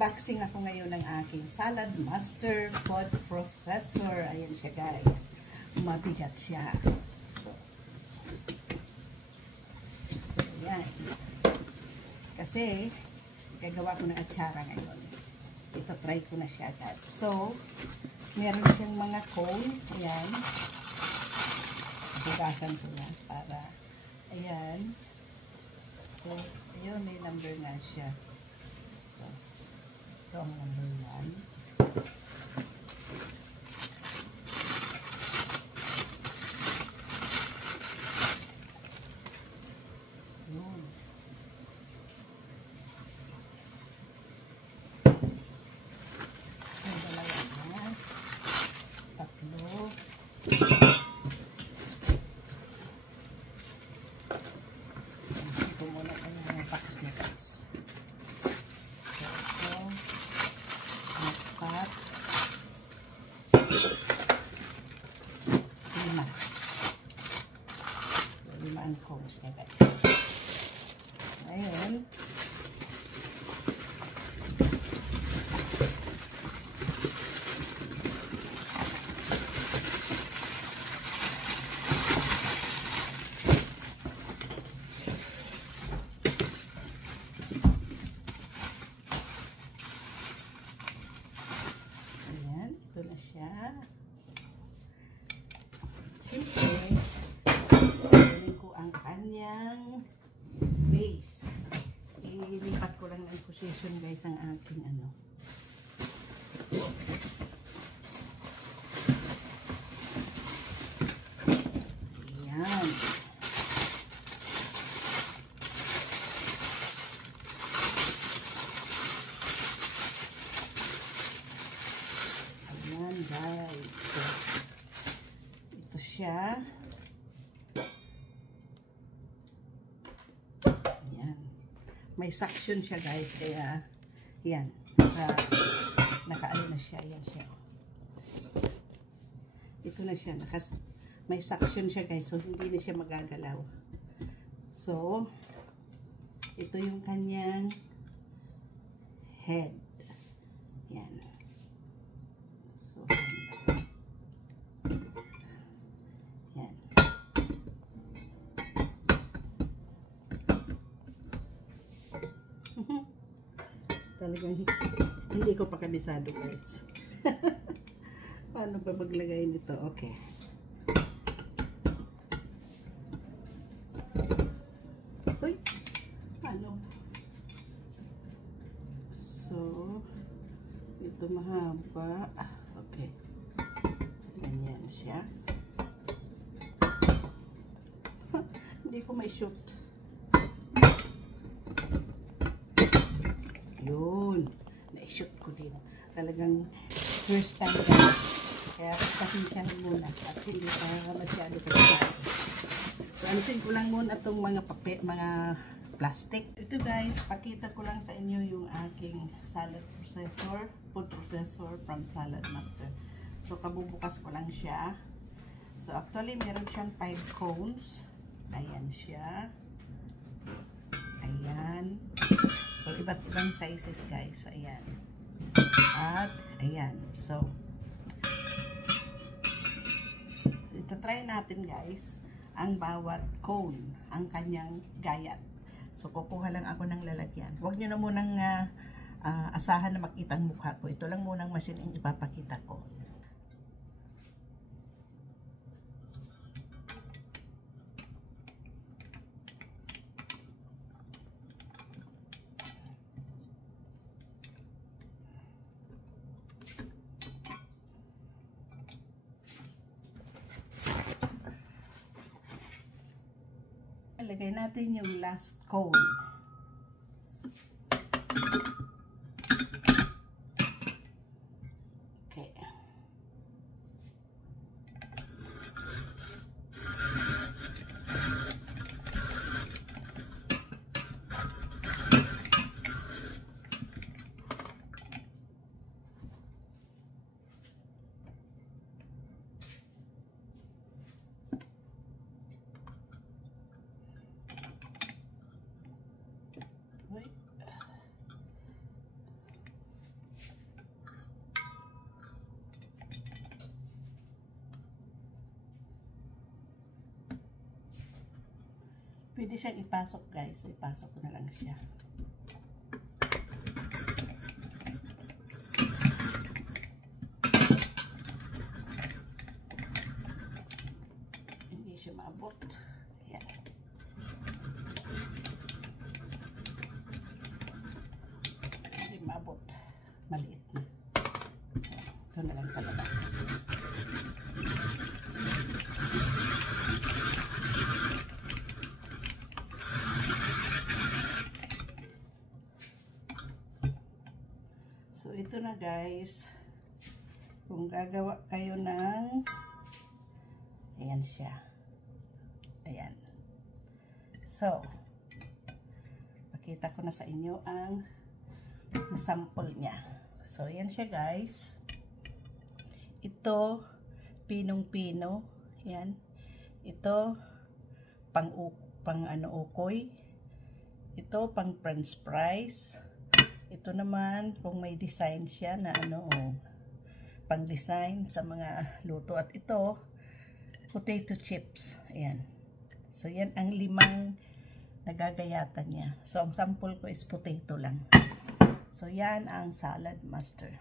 mag-unboxing ako ngayon ng aking Salad Master Food Processor. Ayan siya guys. Mabigat siya. So, ayan. Kasi, gagawa ko ng atsara ngayon. Ito, try ko na siya guys. So, meron siyang mga cone. Ayan. Bukasan ko na para, ayan. So, ayun, may number nga siya. So, ito ang number 1. Yun. May dalawa na. Tatlo. Ito muna ang mga box na guys. So, ito. 4. 5. So, 5 ang cones niya guys. Ngayon, ayan, ito na siya. Siyempre, kunin ko ang kanyang base. Ilipat ko lang ng position guys ang aking ano. Ayan. Ayan guys. So, ito siya. May suction siya guys, kaya yan, nakaano na siya, yan siya. Ito na siya, may suction siya guys, so hindi na siya magagalaw. So, ito yung kanyang head. Yan. So, yan. Talagang hindi ko pa kabisado guys. Paano ba maglagay nito? Okay. Uy! Paano? So, ito mahaba. Okay. Ganyan siya. Hindi ko may shoot. Yun. Na-shoot ko din. Talagang first time guys. Kaya pasensya muna. At hindi pa masyado pasensya. So, alisin ko lang muna itong mga plastic. Ito guys, pakita ko lang sa inyo yung aking salad processor, food processor from Salad Master. So, kabubukas ko lang siya. So, actually, meron siyang 5 cones. Ayan siya. Ayan. So, iba't ibang sizes guys. Ayan. At, ayan. So, ito try natin guys, ang bawat cone, ang kanyang gayat. So, kukuha lang ako ng lalagyan. Huwag nyo na munang asahan na makita ang mukha ko. Ito lang munang machine ang ipapakita ko. Lagay natin yung last cone. Okay. Pwede siyang ipasok guys. Ipasok ko na lang siya. Hindi siya maabot. Ayan. Hindi maabot. Maliit na. So, ito na lang sa labas. So, ito na guys. Kung gagawa kayo ng ayan siya. Ayan. So, pakita ko na sa inyo ang sample niya. So, ayan siya guys. Ito, pinong-pino. Ayan. Ito, pang ukoy. Ito, pang french fries. Ito naman, kung may design siya na pang design sa mga luto. At ito, potato chips. Ayan. So, yan ang 5 nagagayatan niya. So, ang sample ko is potato lang. So, yan ang salad master.